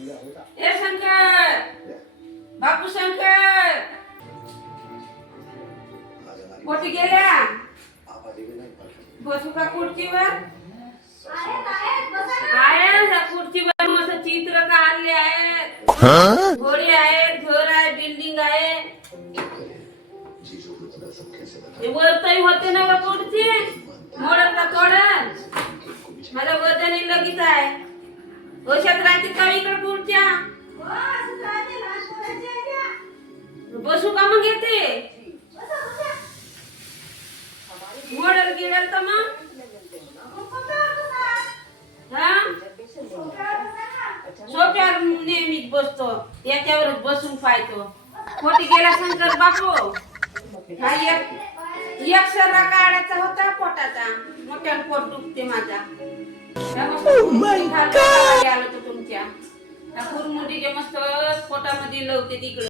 ए शंकर, बापू शंकर, कुठे गेल्या? बसू का खुर्चीवर? आहे त्या खुर्चीवर मस्त चित्र काढले आहेत, घोडे आहेत, घर आहे, बिल्डिंग आहे. वरतही होते ना खुर्ची, मोडत का तोडत? मला वजन लगेच आहे. अशात राहते का इकडे खुर्च्या? बसू का मग येते? मोडल गिळल तर मग सोप्यावर नेहमीच बसतो, याच्यावरच बसून पाहतो. खोटी गेला शंकर बापू. एक सर्रा काढायचा होता पोटाचा, मोठ्यानं पोट दुखते माझा. आलो तर तुमच्या मुंडीचे मस्त पोटामध्ये लवते तिकडे.